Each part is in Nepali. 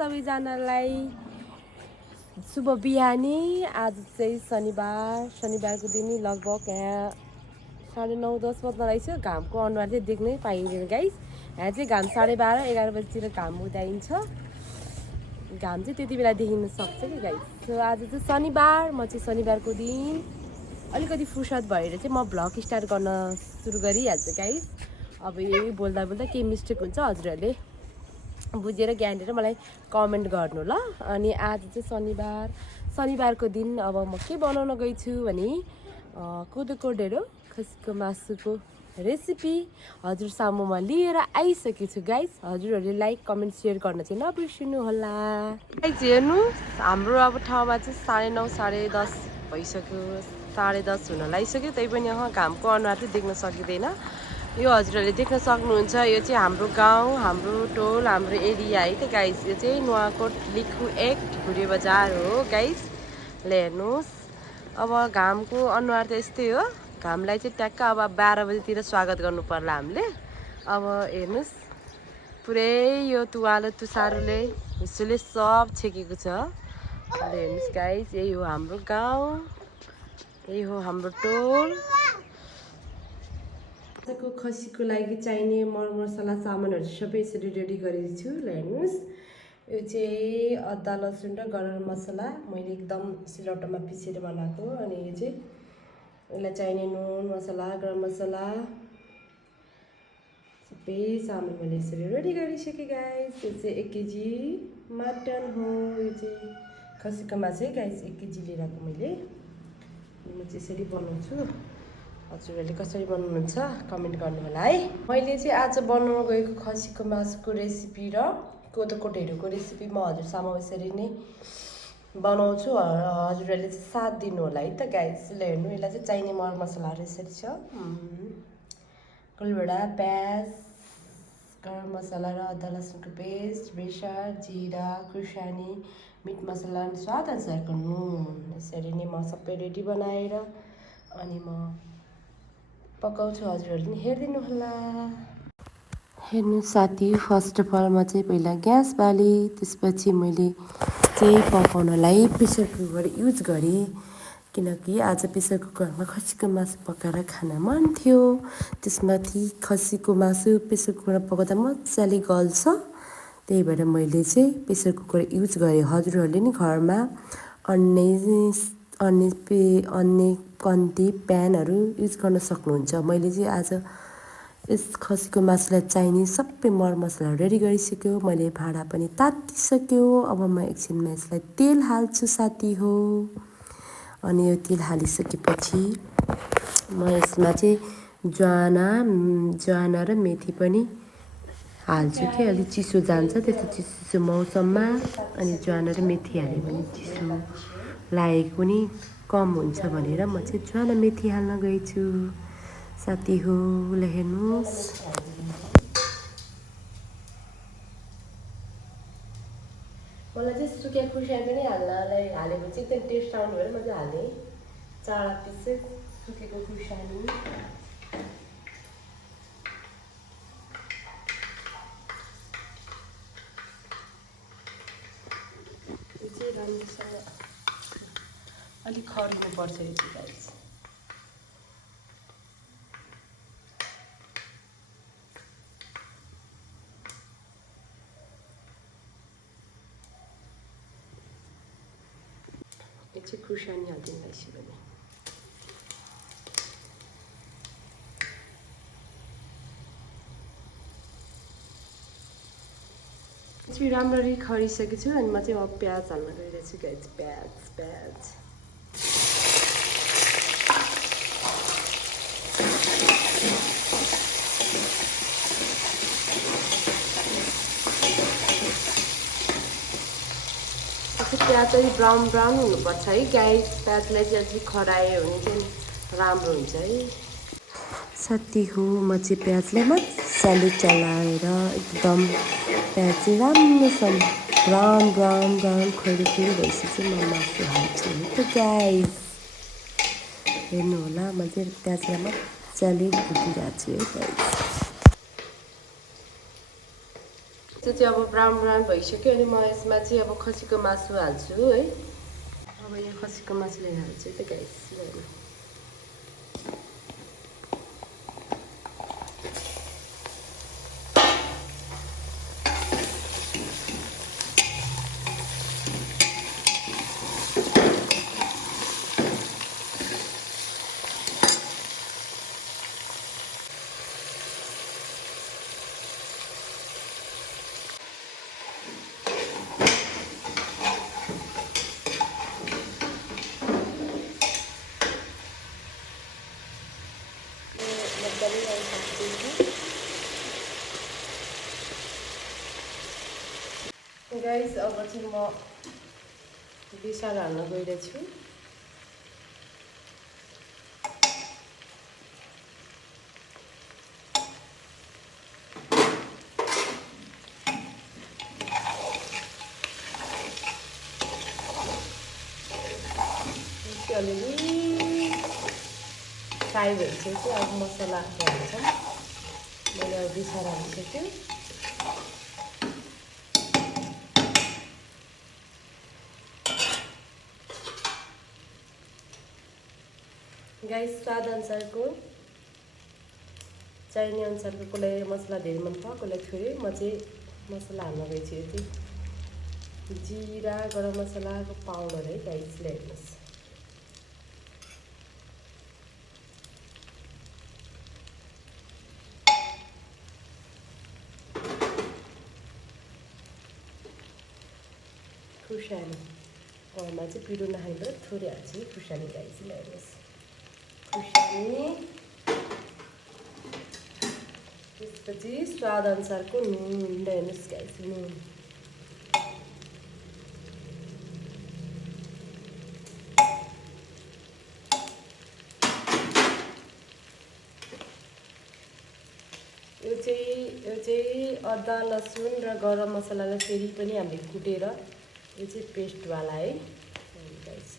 सबैजनालाई शुभ बिहानी। आज चाहिँ शनिबारको दिन लगभग यहाँ 9:30 बज्न रहेछ। घामको अनुहार चाहिँ देख्नै पाइँदैन गाइस। यहाँ चाहिँ घाम 12:30-11 बजीतिर घाम उदाइन्छ। घाम चाहिँ त्यति बेला देखिन सक्छ कि गाइस। सो आज चाहिँ शनिबार, म चाहिँ शनिबारको दिन अलिकति फुर्सद भएर चाहिँ म भ्लग स्टार्ट गर्न सुरु गरिहाल्छु गाइस। अब यही बोल्दा बोल्दा केही मिस्टेक हुन्छ हजुरहरूले बुझेर ज्ञान दिएर मलाई कमेन्ट गर्नु ल। अनि आज चाहिँ शनिबारको दिन अब म के बनाउन गइछु भने कोदोको ढेँडो खसीको मासुको रेसिपी हजुर सामुमा लिएर आइसकेको छु गाइस। हजुरहरूले लाइक कमेन्ट सेयर गर्न चाहिँ नबिर्सिनु होला गाइस। हेर्नु हाम्रो अब ठाउँमा चाहिँ 9:30 10:30 भइसक्यो, 10:30 हुन लागिसक्यो। तै पनि घामको अनुहार चाहिँ देख्न सकिँदैन। यो हजुरहरूले देख्न सक्नुहुन्छ, यो चाहिँ हाम्रो गाउँ, हाम्रो टोल, हाम्रो एरिया है त गाइस। यो चाहिँ नुवाकोट लिखु 1 ढिकुरी बजार हो गाइस। ल हेर्नुहोस्, अब घामको अनुहार त यस्तै हो। घामलाई चाहिँ ट्याक्क अब 12 बजीतिर स्वागत गर्नु पर्ला हामीले। अब हेर्नुहोस् पुरै यो तुवालो तुसारोले हुस्सुले सब छेकेको छ। अब हेर्नुहोस् गाइस, यही हो हाम्रो गाउँ, यही हो हाम्रो टोल। आजको खसीको लागि चाहिने मरमसला सामानहरू सबै यसरी रेडी गरेको छु। ल हेर्नुहोस्, यो चाहिँ अदुवा लसुन र गरम मसला मैले एकदम सिलौटोमा पिसेर बनाएको। अनि यो चाहिँ यसलाई चाहिने नुन, मसला, गरम मसला सबै सामान मैले यसरी रेडी गरिसकेँ गाइस। यो चाहिँ 1 केजी मटन हो। यो चाहिँ खसीको मासु है गाइस, 1 केजी लिएर आएको मैले। म चाहिँ यसरी बनाउँछु। हजुरहरूले कसरी बनाउनुहुन्छ कमेन्ट गर्नु होला है। मैले चाहिँ आज बनाउन गएको खसीको मासुको रेसिपी र कोदोको ढेँडोको रेसिपी म हजुर सामु यसरी नै बनाउँछु। हजुरहरूले चाहिँ साथ दिनु होला है त गाइस। ल हेर्नु, यसलाई चाहिँ चाहिने मरमसलाहरू यसरी छ। कोलभेडा, प्याज, गरम मसला र अदुवा लसुनको पेस्ट, बेसार, जिरा, खुर्सानी, मिट मसला, स्वाद अनुसारको नुन। यसरी नै म सबै रेडी बनाएर अनि म पकाउँछु। हजुरहरूले नि हेरिदिनु होला। हेर्नु साथी, फर्स्ट अफ अल म चाहिँ पहिला ग्यास बालेँ, त्यसपछि मैले चाहिँ पकाउनलाई प्रेसर कुकर युज गरेँ। किनकि आज प्रेसर कुकरमा खसीको मासु पकाएर खान मन थियो। त्यसमाथि खसीको मासु प्रेसर कुकरमा पकाउँदा मजाले गल्छ। त्यही भएर मैले चाहिँ प्रेसर कुकर युज गरेँ। हजुरहरूले नि घरमा अन्य कन्ती प्यानहरू युज गर्न सक्नुहुन्छ। मैले चाहिँ आज यस खसीको मासुलाई चाहिने सबै मरमसलाहरू रेडी गरिसक्यो। मैले भाँडा पनि तातिसक्यो। अब म एकछिनमा यसलाई तेल हाल्छु साथी हो। अनि यो तेल हालिसकेपछि म यसमा चाहिँ ज्वाना र मेथी पनि हाल्छु कि अलिक चिसो जान्छ। त्यस्तो चिसो मौसममा अनि ज्वाना र मेथी हाल्यो भने चिसो लागेको पनि कम हुन्छ भनेर म चाहिँ ज्वाना मेथी हाल्न गएछु साथी हो। ल हेर्नुहोस्, मलाई चाहिँ सुकिया खुर्सानी पनि हालेपछि एकदम टेस्ट आउनु भएर म चाहिँ हालेँ 4 पिस चाहिँ सुकेको खुर्सानी। यो चाहिँ राम्रोसँग अलिक खरिनुपर्छ यो चाहिँ गाइस। यो चाहिँ खुर्सानी हालिदिनु रहेछ भने चाहिँ राम्ररी खरिसकेको छु। अनि म चाहिँ अब प्याज हाल्न गइरहेको छु गाइस। प्याज प्याज चाहिँ ब्राउन हुनुपर्छ है गाइस। प्याजलाई चाहिँ अलिक खरायो भने चाहिँ राम्रो हुन्छ है साथी हो। म चाहिँ प्याजलाई मजाले चलाएर एकदम प्याज चाहिँ राम्रोसँग ब्राउन खैरो भइसकेपछि म मासु हाल्छु है त गाइस। हेर्नु होला, म चाहिँ प्याजलाई मजाले भुटिरहेको छु है गाइस। त्यो चाहिँ अब ब्राउन ब्राउन भइसक्यो अनि म यसमा चाहिँ अब खसीको मासु हाल्छु है अब यहाँ खसीको मासुले हाल्छु त गाइस गाइस अब चाहिँ म बिसार हाल्न गइरहेछु अलिअलि फ्राई भइसक्यो अब मसला हाल्छौँ मैले अब बिसार हालिसक्यो गाइस स्वाद अनुसारको चाहिने अनुसारको कसलाई मसला धेरै मन पर्छ कसलाई थोरै म चाहिँ मसला हाल्न गएछु यति जिरा गरम मसलाको पाउडर है गाइस ल्याउनुहोस् खुर्सानी घरमा चाहिँ पिरो नखाएर थोरै हाल्छु खुर्सानी गाइस ल्याउनुहोस् खुर्सानी त्यसपछि स्वाद अनुसारको नुन ल्याउनुहोस् गाइस नुन यो चाहिँ अदुवा लसुन र गरम मसलालाई फेरि पनि हामीले कुटेर यो चाहिँ पेस्टवाला है गाइस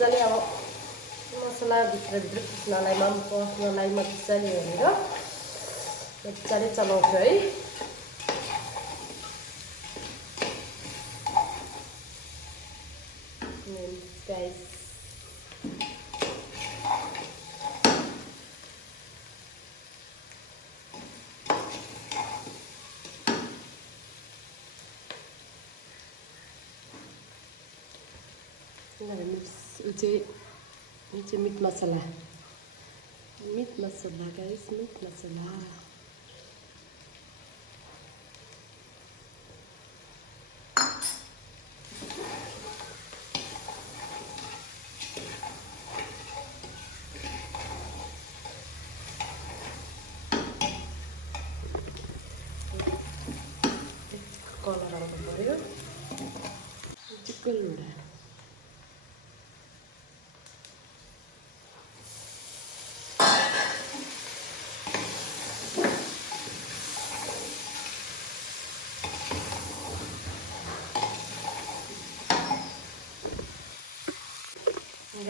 मजाले अब मसला भित्रभित्र पस्नलाई मजाले हेरेर मजाले चलाउँछु है गाइस यो चाहिँ मिट मसला गाइस मिट मसला कलर आउनु पर्यो चिकन लुडा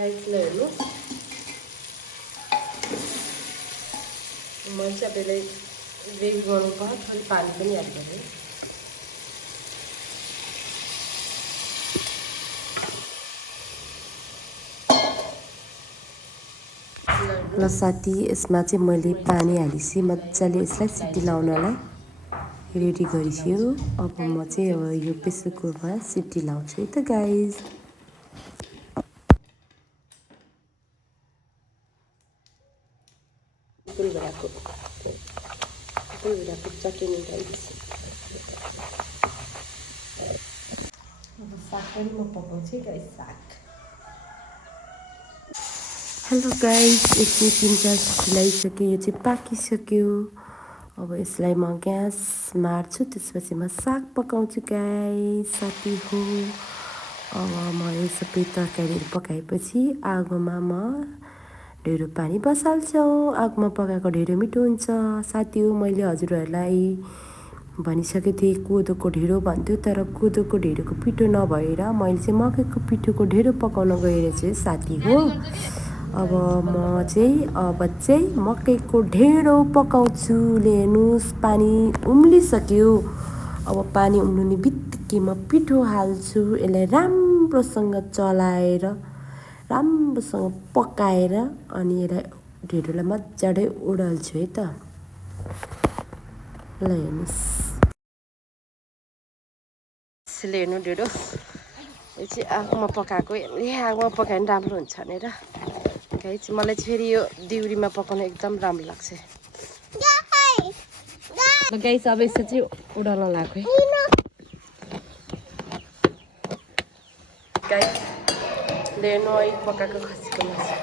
गाइस हेर्नु मैले चाहिँ त्यसलाई ग्रेभी गर्नु पर्छ थोरै पानी पनि हाल्नु है ल साथी यसमा चाहिँ मैले पानी हालिसकेँ मजाले यसलाई सिटी लाउनलाई रेडी गरिसक्यो अब म चाहिँ अब यो प्रेसर कुकरमा सिटी लाउँछु है त गाइस फुलभिराको चटनी गाइस अब साग पनि म पकाउँछु है गाइस साग हेलो गाइस एकछिन 3-4 सिटी लगाइसक्यो यो चाहिँ पाकिसक्यो अब यसलाई म ग्यास मार्छु, त्यसपछि म साग पकाउँछु गाइस साथी हो। अब म यो सबै तरकारीहरू पकाएपछि आगोमा म ढेँडो पानी बसाल्छु। आगोमा पकाएको ढेँडो मिठो हुन्छ साथी हो। मैले हजुरहरूलाई भनिसकेको थिएँ कोदोको ढेँडो भन्थ्यो, तर कोदोको ढेँडोको पिठो नभएर मैले चाहिँ मकैको पिठोको ढेँडो पकाउन गएर चाहिँ साथी हो। अब मकैको ढेँडो पकाउँछु। हेर्नुहोस् पानी उम्लिसक्यो। अब पानी उम्लिने बित्तिकै म पिठो हाल्छु। यसलाई राम्रोसँग चलाएर राम्रोसँग पकाएर अनि यसलाई ढेँडोलाई मजाले उडाल्छु है त। ल हेर्नुहोस् यसले हेर्नु ढेँडो यो चाहिँ आगोमा पकाएको। आगोमा पकायो भने राम्रो हुन्छ भनेर गाइस मलाई चाहिँ फेरि यो दिउरीमा पकाउनु एकदम राम्रो लाग्छ। गाइस अब यसो चाहिँ उडाल्न लाग्यो है गाइस। हेर्नु है पकाएको खसीको मासु।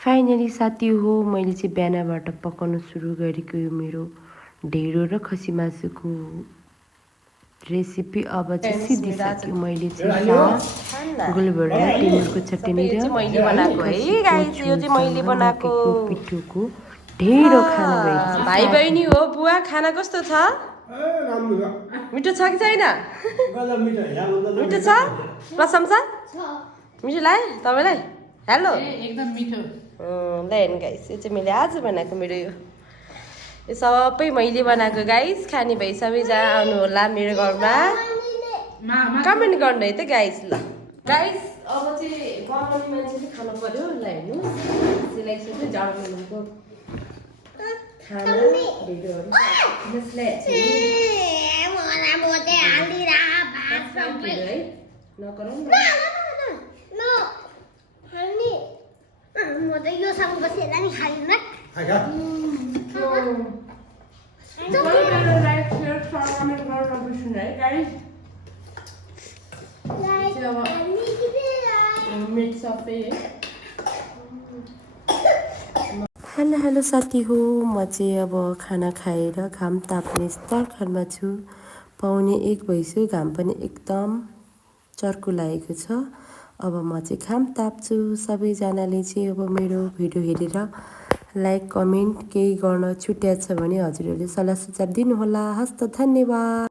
फाइनली साथी हो मैले चाहिँ बिहानबाट पकाउन सुरु गरेको यो मेरो ढेँडो र खसी मासुको रेसिपी अब चाहिँ सिद्धिसक्यो। मैले चाहिँ गुलबर टिमुरको चटनी र मकैको पिठोको ढेँडो खान गएको। भाइ बहिनी हो बुवा खाना कस्तो छ? मिठो छ कि छैन? मिठो छ? प्रशंसा मिठो लाग्यो तपाईँलाई? हेलो एकदम मिठो। ल हेर्नु गाइस यो चाहिँ मैले आज बनाएको मेरो यो सबै मैले बनाएको गाइस। खाने भई सबैजना आउनु होला मेरो घरमा कमेन्ट गर्नु है त गाइस। ल गाइस अब चाहिँ बनाउने मान्छे चाहिँ खानु पर्यो। ल हेर्नु सिलाइसक्यो जाडो महिनाको खाना ढेँडोहरू जसलाई है नगरौँ न म त यो सँग बसेर नि खाइन्न। हेलो साथी हो। म चाहिँ अब खाना खाएर घाम ताप्ने स्थलखण्डमा छु। पाउने 1 भइसक्यो। घाम पनि एकदम चर्को लागेको छ। अब म चाहिँ घाम ताप्छु। सबैजनाले चाहिँ अब मेरो भिडियो हेरेर लाइक कमेन्ट केही गर्न छुट्या छ भने हजुरहरूले सल्लाह सुझाव दिनुहोला। हस्त धन्यवाद।